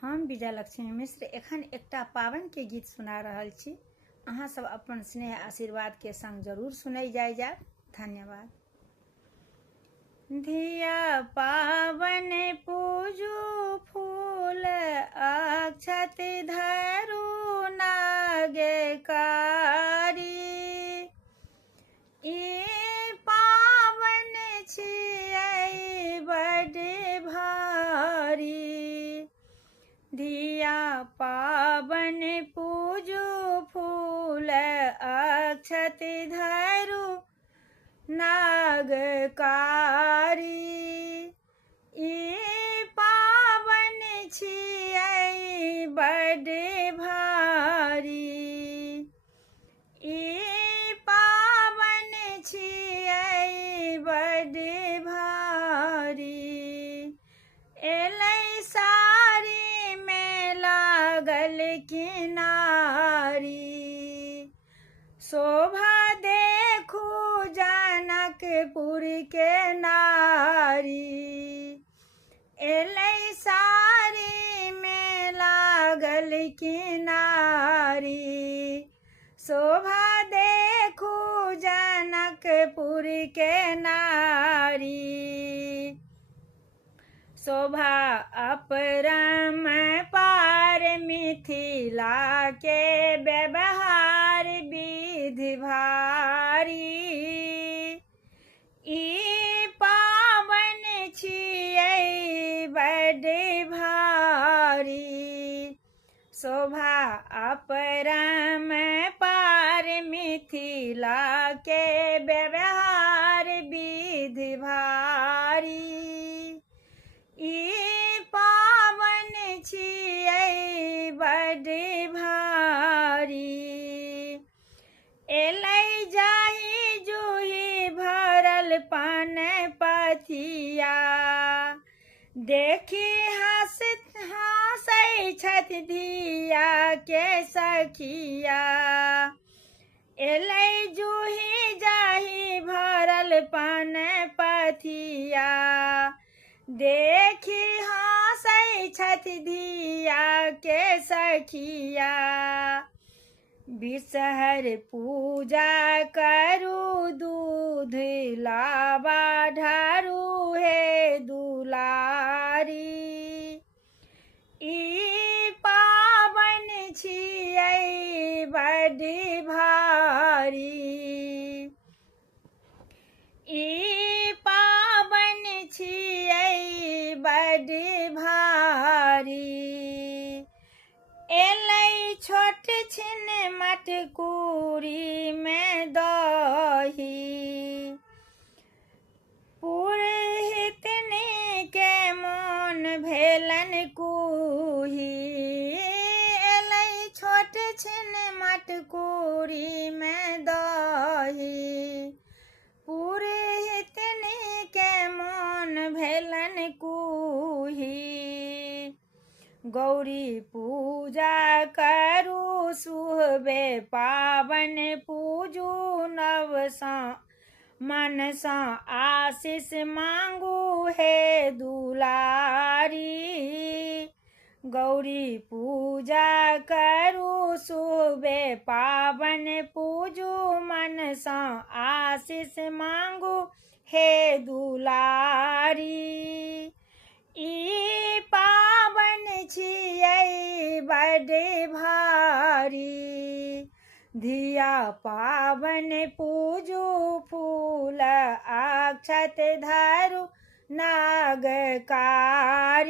हम विजयलक्ष्मी मिश्र एखन एकटा पावन के गीत सुना रहल छी। अहाँ सब अपन स्नेह आशीर्वाद के संग जरूर सुनै जाय। धन्यवाद। धिया पावन पूजू फूल अक्षत धरू नागे कारी। ई पावन छियै बड़ भारी। धिया पावन पूजू फूल अक्षत धरू नागकारी। ई पावन छियै बड़ भारी। ई पावन छियै बड़ भारी। एलै साड़ी में लागल किनारी। शोभा देखू जनकपुर के नारी। एलै साड़ी में लागल किनारी। शोभा देखू जनकपुर के नारी। शोभा अपरम पार मिथिला के व्यवहार विधि भारी। ई पावन छियै बड़ भारी। शोभा अपरम पार मिथिला के व्यवहार विधि भारी। ई पावन छियै बड़ भारी। एलै जाहि जूही भरल पान पथिया। देखी हँसै छथि धिया के सखिया। एलै जूही जाहि भरल पान पथिया। देखी हँसै छथि धिया के सखिया। बिषहर पूजा करू दूध लाबा ढारू हे दुलारी। ई पावन छियै बड़ भारी। ई पावन छियै बड़ भारी। एलै छोट छिन मटकुरी में दही। पुरहितनी के मोन भेलन कुही। एलै छोट छिन मटकुरी में दही। पुरहितनी के मोन भेलन कुही। गौरी पूजा करू सुहबे पावन पूजू नव मन सा आशीष मांगू हे दुलारी। गौरी पूजा करू सुहबे पावन पूजू मन सा आशीष मांगू हे दुलारी। ई पावन छियै बड़ भारी। धिया पावन पूजू फूल अक्षत धरू नागकारी।